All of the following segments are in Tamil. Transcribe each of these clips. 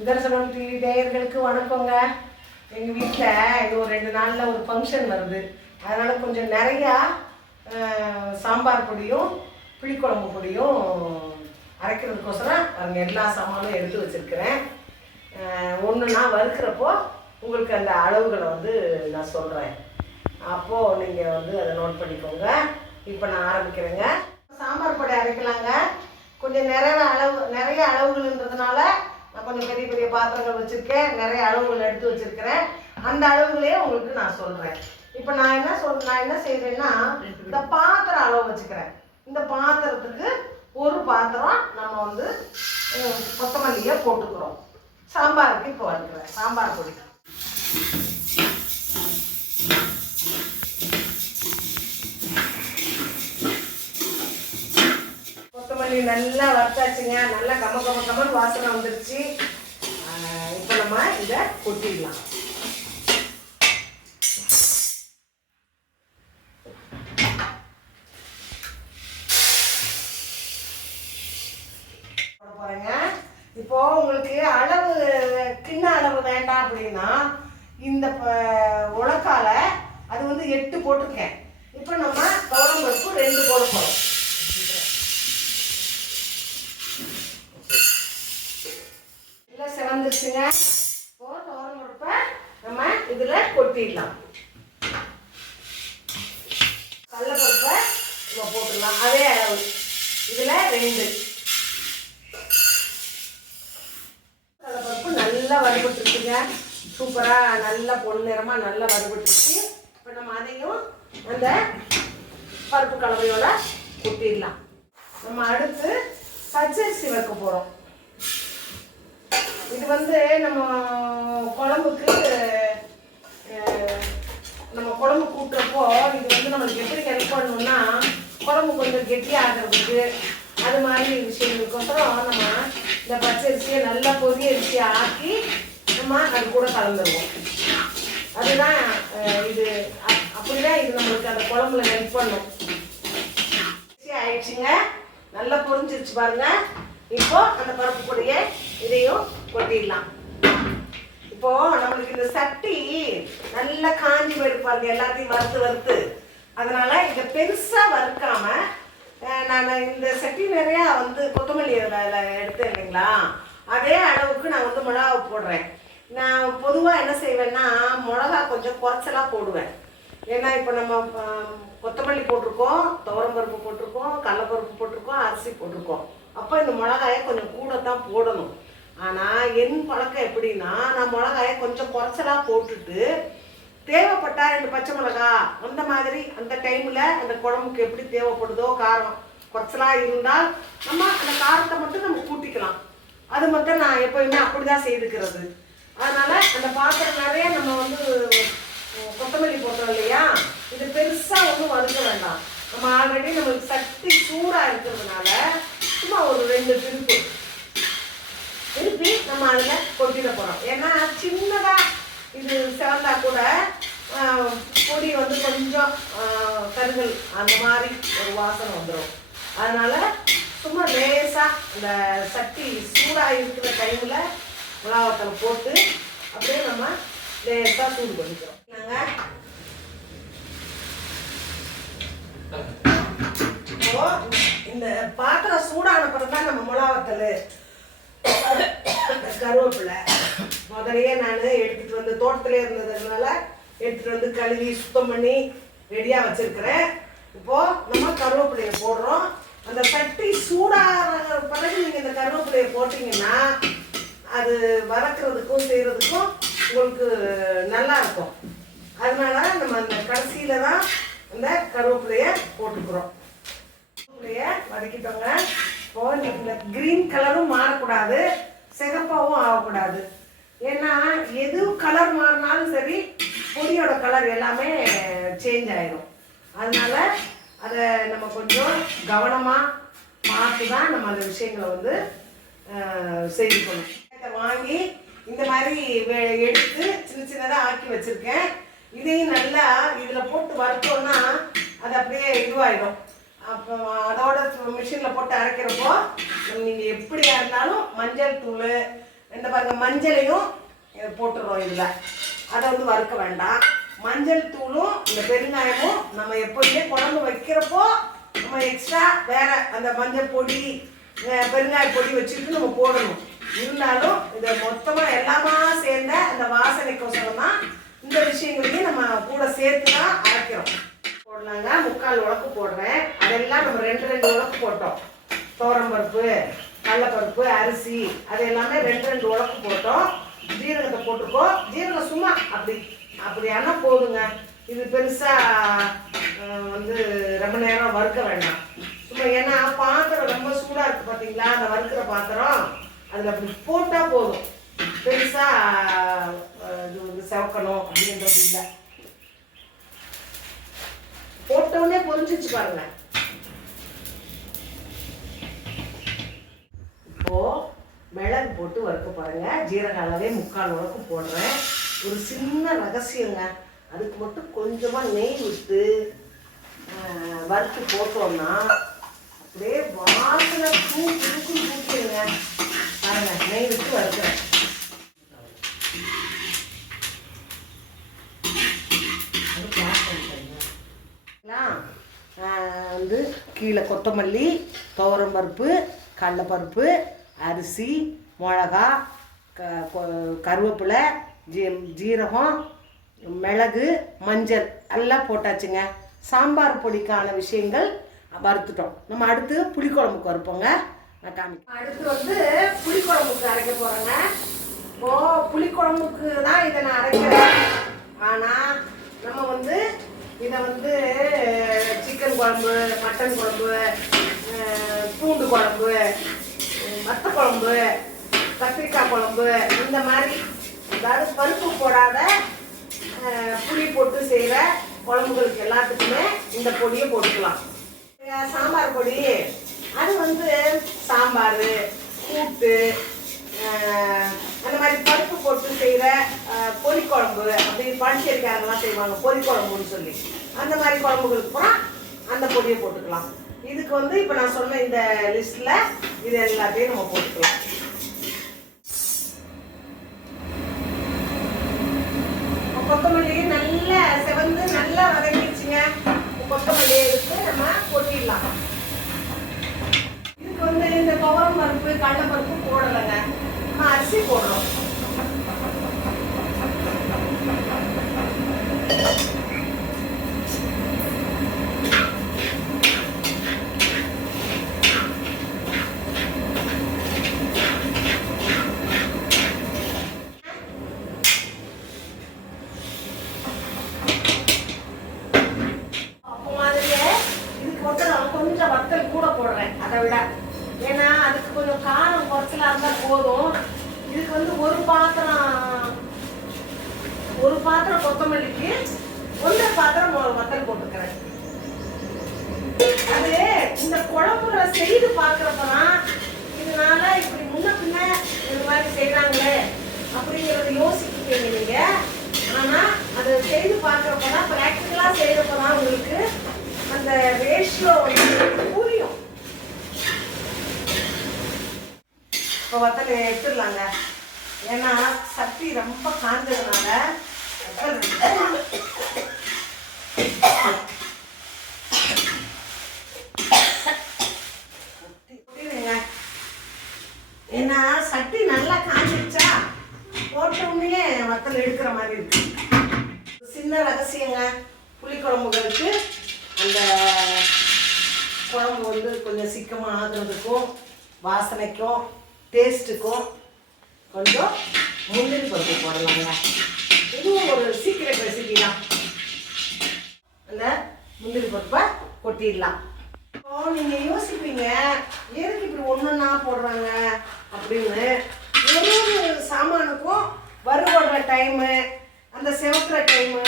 சுதர்சனம் டிவி நேயர்களுக்கு வணக்கங்க. எங்கள் வீட்டில் இது ஒரு ரெண்டு நாளில் ஒரு ஃபங்க்ஷன் வருது. அதனால் கொஞ்சம் நிறையா சாம்பார் பொடியும் புளிக்குழம்பு பொடியும் அரைக்கிறதுக்கோசரம் அவங்க எல்லா சாமானும் எடுத்து வச்சுருக்கிறேன். ஒன்று நான் வறுக்கிறப்போ உங்களுக்கு அந்த அளவுகளை வந்து நான் சொல்கிறேன் அப்போது நீங்கள் வந்து அதை நோட் பண்ணிக்கோங்க. இப்போ நான் ஆரம்பிக்கிறேங்க. சாம்பார் பொடி அரைக்கலாங்க. கொஞ்சம் நிறைய அளவு நிறைய அளவுகள்ன்றதுனால கொஞ்சம் பெரிய பெரிய பாத்திரங்கள் வச்சுருக்கேன். நிறைய அளவுகள் எடுத்து வச்சுருக்கிறேன். அந்த அளவுகளே உங்களுக்கு நான் சொல்கிறேன் இப்போ நான் என்ன சொல் நான் என்ன செய்யறேன்னா இந்த பாத்திரம் அளவு வச்சுக்கிறேன். இந்த பாத்திரத்துக்கு ஒரு பாத்திரம் நம்ம வந்து கொத்தமல்லியை போட்டுக்கிறோம். சாம்பாருக்கு இப்போ வறுக்கிறேன். சாம்பார் பொடி. நல்லா வறுத்தாச்சுங்க நல்லா கம கம கமன்னு வாசனை வந்துருச்சு. இப்போ நம்ம இதை கொட்டிடலாம். போட போறேங்க. இப்போ உங்களுக்கு அளவு கிண்ண அளவு வேண்டாம் அப்படின்னா இந்த உலக்கால அது வந்து எட்டு போட்டிருக்கேன். இப்போ நம்ம துவரம் பருப்பு ரெண்டு போட போகிறோம் வந்துருச்சுங்க இப்போ துவரம் பருப்பை நம்ம இதில் கொட்டிடலாம். கடலப்பருப்பை நம்ம போட்டுடலாம். அதே அளவு. இதில் ரெண்டு. கடலைப்பருப்பு நல்லா வறுபட்டுருக்குங்க சூப்பராக நல்லா பொன்னிறமாக நல்லா வறுபட்டுருச்சு. இப்போ நம்ம அதையும் அந்த பருப்பு கலவையோட கொட்டிடலாம். நம்ம அடுத்து பச்சரிசி வைக்க போகிறோம் இது வந்து நம்ம குழம்புக்கு நம்ம குழம்பு கூட்டுறப்போ இது வந்து நம்மளுக்கு எப்படி ஹெல்ப் பண்ணணும்னா குழம்பு கொஞ்சம் கெட்டியாகிறதுக்கு அது மாதிரி விஷயங்களுக்கோசரம் நம்ம இந்த பச்சரிசியை நல்லா பொதிய அரிசியை ஆக்கி நம்ம அது கூட கலந்துருவோம். அதுதான் இது. அப்- அப்படிதான் இது நம்மளுக்கு அந்த குழம்புல ஹெல்ப் பண்ணும். ஆயிடுச்சுங்க. நல்லா பொரிஞ்சிருச்சு பாருங்க. இப்போ அந்த பருப்பு பொடியை இதையும் கொட்டிடலாம். இப்போ நம்மளுக்கு இந்த சட்டி நல்லா காஞ்சி போயிருக்கு பாருங்க எல்லாத்தையும் வறுத்து வறுத்து. அதனால இதை பெருசா வறுக்காம நான் இந்த சட்டி நிறையா வந்து கொத்தமல்லி அதில் எடுத்தேன் இல்லைங்களா அதே அளவுக்கு நான் வந்து மிளகா போடுறேன். நான் பொதுவாக என்ன செய்வேன்னா மிளகா கொஞ்சம் குறைச்சலா போடுவேன். ஏன்னா இப்போ நம்ம கொத்தமல்லி போட்டிருக்கோம் துவரம்பருப்பு போட்டிருக்கோம் கடலப்பருப்பு போட்டிருக்கோம் அரிசி போட்டிருக்கோம். அப்போ இந்த மிளகாயை கொஞ்சம் கூட தான் போடணும். ஆனால் என் பழக்கம் எப்படின்னா நான் மிளகாயை கொஞ்சம் குறைச்சலா போட்டுட்டு தேவைப்பட்டா ரெண்டு பச்சை மிளகா அந்த மாதிரி அந்த டைமில் அந்த குழம்புக்கு எப்படி தேவைப்படுதோ காரம் குறைச்சலாக இருந்தால் நம்ம அந்த காரத்தை மட்டும் நம்ம கூட்டிக்கலாம். அது மட்டும் நான் எப்போயுமே அப்படி தான் செய்துக்கிறது. அதனால் அந்த பாத்திரம் நிறைய நம்ம வந்து கொத்தமல்லி போட்டோம் இல்லையா? இது பெருசாக ஒன்றும் வதக்க வேண்டாம். நம்ம ஆல்ரெடி நம்மளுக்கு சக்தி சூடாக இருக்கிறதுனால சும்மா ஒரு ரெண்டு திருப்பு. திருப்பி நம்ம அதில் கொட்டிட போகிறோம் ஏன்னா சின்னதாக இது சிவந்தா கூட பொடி வந்து கொஞ்சம் கருங்கல் கருகல் அந்த மாதிரி ஒரு வாசனை வந்துடும் அதனால் சும்மா லேசாக இந்த சட்டி சூடாக இருக்கிற டைமில் மிளகாத்தலை போட்டு அப்படியே நம்ம லேசாக சூடு பண்ணிக்கிறோம். நாங்கள் இப்போ இந்த பாத்திரம் சூடான பிறகு தான் நம்ம மிளகாத்தல் கருவேப்பிலை. முதலையே நான் எடுத்துகிட்டு வந்து தோட்டத்திலே இருந்ததுனால எடுத்துகிட்டு வந்து கழுவி சுத்தம் பண்ணி ரெடியாக வச்சுருக்கிறேன். இப்போது நம்ம கருவேப்பிலையை போடுறோம். அந்த சட்டி சூடாகிற பிறகு நீங்கள் இந்த கருவேப்பிலையை போட்டிங்கன்னா அது வதக்குறதுக்கும் செய்கிறதுக்கும் உங்களுக்கு நல்லா இருக்கும் அதனால நம்ம அந்த கடைசியில் தான் அந்த கருவேப்பிலையை போட்டுக்கிறோம். கருவேப்பிலையை வதக்கிட்டோங்க. இப்போ இந்த க்ரீன் கலரும் ஆகக்கூடாது சிகப்பாகவும் ஆகக்கூடாது. ஏன்னா எது கலர் மாறினாலும் சரி பொடியோட கலர் எல்லாமே சேஞ்ச் ஆயிடும் அதனால அதை நம்ம கொஞ்சம் கவனமாக பார்த்து தான் நம்ம அந்த விஷயங்களை வந்து அஹ், செய்துக்கணும். இதை வாங்கி இந்த மாதிரி எடுத்து சின்ன சின்னதாக ஆக்கி வச்சுருக்கேன். இதையும் நல்லா இதில் போட்டு வறுத்தோம்னா அது அப்படியே இதுவாயிடும் அப்போ அதோட மிஷினில் போட்டு அரைக்கிறப்போ நீங்கள் எப்படியா இருந்தாலும் மஞ்சள் தூள் இந்த பாருங்க மஞ்சளையும் போட்டுடுறோம் இதில். அதை வந்து வறுக்க வேண்டாம். மஞ்சள் தூளும் இந்த பெருங்காயமும் நம்ம எப்போயுமே குழம்பு வைக்கிறப்போ நம்ம எக்ஸ்ட்ரா வேற அந்த மஞ்சள் பொடி பெருங்காய பொடி வச்சுட்டு நம்ம போடணும். இருந்தாலும் இதை மொத்தமாக எல்லாமா சேர்ந்த அந்த வாசனைக்கோசரம் தான் இந்த விஷயங்களையும் நம்ம கூட சேர்த்து தான் அரைக்கிறோம். போடலாங்க. முக்கால் உழக்கு போடுறேன். அதெல்லாம் நம்ம ரெண்டு ரெண்டு உழக்கு போட்டோம். பருப்பு கடலப்பருப்பு அரிசி அது எல்லாமே ரெண்டு ரெண்டு உழப்பு போட்டோம். ஜீரகத்தை போட்டுக்கோ ஜீரகம் சும்மா அப்படி அப்படியானா போதுங்க. இது பெருசாக வந்து ரொம்ப நேரம் வறுக்க வேண்டாம். சும்மா ஏன்னா பாத்திரம் ரொம்ப சூடாக இருக்குது பார்த்தீங்களா அந்த வறுக்கிற பாத்திரம் அதில் அப்படி போட்டால் போதும். பெருசாக இது வந்து செவக்கணும் அப்படின்றது இல்லை. போட்டவுடனே பொறிஞ்சிச்சு பாருங்கள் இப்போது மிளகு போட்டு வறுக்க பாருங்க. ஜீரக அளவே முக்கால் உலக்கு போடுறேன். ஒரு சின்ன ரகசியங்க. அதுக்கு மட்டும் கொஞ்சமாக நெய் விட்டு வறுத்து போட்டோம்னா அப்படியே வாசனை தூக்கி தூக்கி தூக்கிடுங்க. பாருங்க நெய் விட்டு வறுக்கிறேன். அது வந்து கீழே கொத்தமல்லி துவரம் பருப்பு கடலப்பருப்பு அரிசி மிளகா க கருவேப்பிலை ஜீ ஜீரகம் மிளகு மஞ்சள் எல்லாம் போட்டாச்சுங்க. சாம்பார் பொடிக்கான விஷயங்கள் வறுத்துட்டோம். நம்ம அடுத்து புளிக்குழம்புக்கு வறுப்போங்க நான் காமிக்கிறேன். அடுத்து வந்து புளிக்குழம்புக்கு அரைக்க போகிறேங்க இப்போ புளிக்குழம்புக்கு தான் இதை நான் அரைக்கிறேன். ஆனால் நம்ம வந்து இதை வந்து சிக்கன் குழம்பு மட்டன் குழம்பு பூண்டு குழம்பு வத்த குழம்பு கத்திரிக்காய் குழம்பு இந்த மாதிரி அதாவது பருப்பு போடாத புளி போட்டு செய்கிற குழம்புகளுக்கு எல்லாத்துக்குமே இந்த பொடியை போட்டுக்கலாம். சாம்பார் பொடி அது வந்து சாம்பார் கூட்டு அந்த மாதிரி பருப்பு போட்டு செய்கிற பொரி குழம்பு அப்படி பாண்டிச்சேரிக்காரங்களாம் செய்வாங்க பொரி குழம்புன்னு சொல்லி. அந்த மாதிரி குழம்புகளுக்கு கூட அந்த பொடியை போட்டுக்கலாம். இதுக்கு வந்து இப்போ நான் சொன்ன இந்த லிஸ்ட்டில் இது எல்லாத்தையும் நம்ம போட்டுக்கலாம். இப்போ கொத்தமல்லி நல்லா செவந்து நல்லா வதங்கிடுச்சுங்க கொத்தமல்லியை எடுத்து நம்ம கொட்டிடலாம். இதுக்கு வந்து இந்த துவரம் பருப்பு கடலைப்பருப்பு போடலைங்க. நம்ம அரிசி போடுறோம் அப்போ மாதிரியே இதுக்கு மட்டும் நான் கொஞ்சம் வத்தல் கூட போடுறேன் அதை விட. ஏன்னா அதுக்கு கொஞ்சம் காரம் குறைச்சலா இருந்தால் போதும். இதுக்கு வந்து ஒரு பாத்திரம் ஒரு பாத்திரம் கொத்தமல்லிக்கு ஒன்றரை பாத்திரம் மொ- வத்தல் போட்டுக்கிறேன். அது இந்த குழம்புல செய்து பார்க்குறப்பதான் இதனால இப்படி முன்ன பின்ன இந்த மாதிரி செய்கிறாங்களே அப்படிங்கிறத யோசிக்கிறீங்க நீங்க ஆனா அதை செய்து பார்க்குறப்பதான் ப்ராக்டிக்கலாக செய்கிறப்பதான் உங்களுக்கு அந்த ரேஷியோ வந்து புரியும் இப்போ வத்தல் எடுத்துடலாங்க. ஏன்னா சக்தி ரொம்ப காஞ்சதுனால வத்தல் ஏன்னா சட்டி நல்லா காஞ்சிடுச்சா போட்ட வத்தல் எடுக்கிற மாதிரி இருக்கு. சின்ன ரகசியங்க. புளிக்குழம்புகளுக்கு அந்த குழம்பு வந்து கொஞ்சம் சிக்கமாக ஆகுறதுக்கும் வாசனைக்கும் டேஸ்ட்டுக்கும் கொஞ்சம் முந்திரி பருப்பு போடலாங்க. இதுவும் ஒரு சீக்கிரம் ரெசிபி தான். அந்த முந்திரி பருப்பை கொட்டிடலாம். இப்போ நீங்கள் யோசிப்பீங்க எதுக்கு இப்படி ஒன்றுன்னா போடுறாங்க அப்படின்னு. ஒரு ஒரு சாமானுக்கும் வறுபடுற டைமு அந்த செவக்கிற டைமு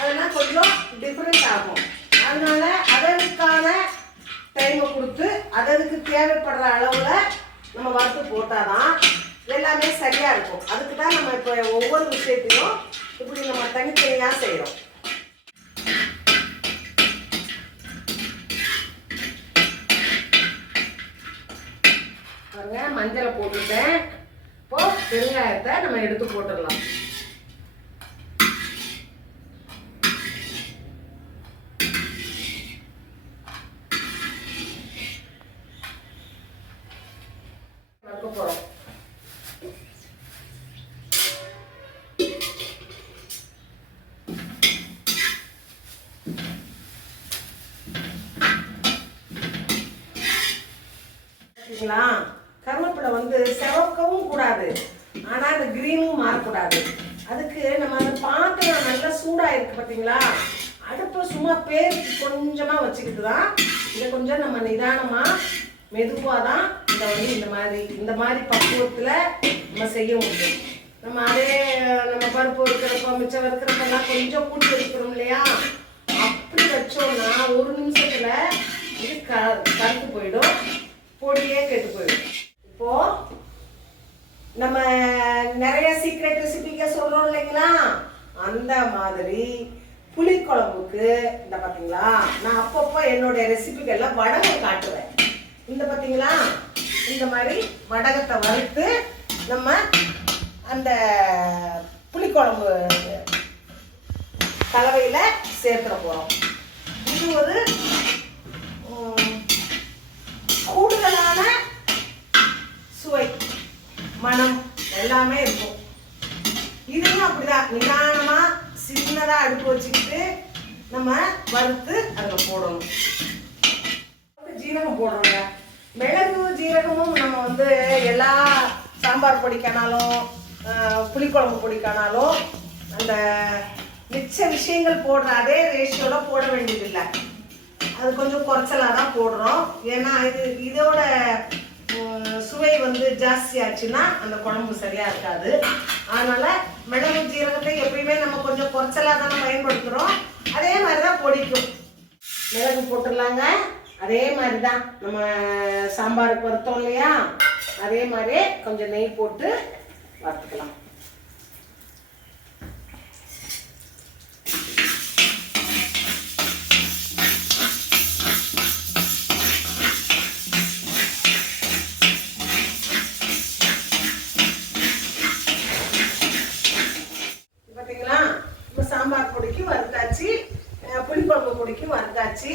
அதெல்லாம் கொஞ்சம் டிஃப்ரெண்ட் ஆகும். அதனால் அதற்கான டைமை கொடுத்து அதற்கு தேவைப்படுற அளவில் நம்ம வறுத்து போட்டாதான் எல்லாமே சரியாக இருக்கும். அதுக்கு தான் நம்ம இப்போ ஒவ்வொரு விஷயத்தையும் இப்படி நம்ம தனித்தனியாக செய்கிறோம் பாருங்க மஞ்சளை போட்டுட்டேன். இப்போ பெருங்காயத்தை நம்ம எடுத்து போட்டுடலாம். போகிறோம் கருவேப்பிலை வந்து செவக்கவும் கூடாது. ஆனால் அந்த க்ரீனும் மாறக்கூடாது. அதுக்கு நம்ம அந்த பாத்திரம் நல்லா சூடாயிருக்கு பார்த்தீங்களா அடுப்பை சும்மா பேருக்கு கொஞ்சமாக வச்சுக்கிட்டு தான் இதை கொஞ்சம் நம்ம நிதானமாக மெதுவாக தான் இதை வந்து இந்த மாதிரி இந்த மாதிரி பக்குவத்தில் நம்ம செய்ய முடியும். நம்ம அதே நம்ம பருப்பு இருக்கிறப்ப மிச்சம் இருக்கிறப்பெல்லாம் கொஞ்சம் கூட்டி வச்சுக்கிறோம் இல்லையா? அப்படி வச்சோம்னா ஒரு நிமிஷத்தில் இது க கருத்து போயிடும் பொடியே கெட்டு போயிடும். இப்போ நம்ம நிறைய சீக்ரெட் ரெசிபிக்க சொல்கிறோம் இல்லைங்களா? அந்த மாதிரி புளிக்குழம்புக்கு இந்த பார்த்தீங்களா நான் அப்பப்போ என்னுடைய ரெசிபிகள்லாம் வடகம் காட்டுவேன். இந்த பார்த்தீங்களா இந்த மாதிரி வடகத்தை வறுத்து நம்ம அந்த புளிக்குழம்பு கலவையில் சேர்த்துட போகிறோம் இது ஒரு கூடுதலான சுவை. மனம் எல்லாமே இருக்கும். இதுவும் அப்படிதான். நிதானமாக சின்னதாக அடுப்பு வச்சுக்கிட்டு நம்ம வறுத்து அதில் போடணும். ஜீரகம் போடுறோங்க மிளகு ஜீரகமும் நம்ம வந்து எல்லா சாம்பார் பொடிக்கானாலும் புளிக்குழம்பு பொடிக்கானாலும் அந்த மிச்ச விஷயங்கள் போடுற அதே ரேஷியோட போட வேண்டியதில்லை. அது கொஞ்சம் குறைச்சலாக தான் போடுறோம். ஏன்னா இது இதோட சுவை வந்து ஜாஸ்தியாச்சுன்னா அந்த குழம்பு சரியாக இருக்காது. அதனால் மிளகு ஜீரகத்தை எப்பயுமே நம்ம கொஞ்சம் குறைச்சலாக தானே பயன்படுத்துகிறோம் அதே மாதிரி தான் பொடிக்கும். மிளகு போட்டுடலாங்க. அதே மாதிரி தான் நம்ம சாம்பாருக்கு வறுத்தோம் இல்லையா? அதே மாதிரி கொஞ்சம் நெய் போட்டு வறுத்துக்கலாம். பார்த்தீங்களா இப்போ சாம்பார் பொடிக்கு வறுத்தாச்சு அஹ் புளிக்குழம்பு பொடிக்கு வறுத்தாச்சு.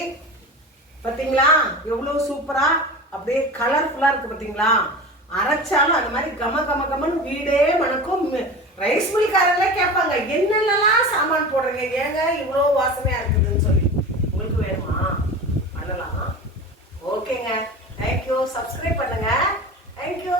பார்த்தீங்களா எவ்வளோ சூப்பராக அப்படியே கலர்ஃபுல்லாக இருக்குது பார்த்தீங்களா அரைச்சாலும் அந்த மாதிரி கம கம கமன்னு வீடே மணக்கும் ரைஸ் மில்காரங்களே கேட்பாங்க என்னென்னலாம் சாமான் போடுறீங்க? ஏங்க இவ்வளோ வாசனையாக இருக்குதுன்னு சொல்லி. உங்களுக்கு வேணுமா? பண்ணலாம். ஓகேங்க. தேங்க்யூ சப்ஸ்கிரைப் பண்ணுங்க. தேங்க்யூ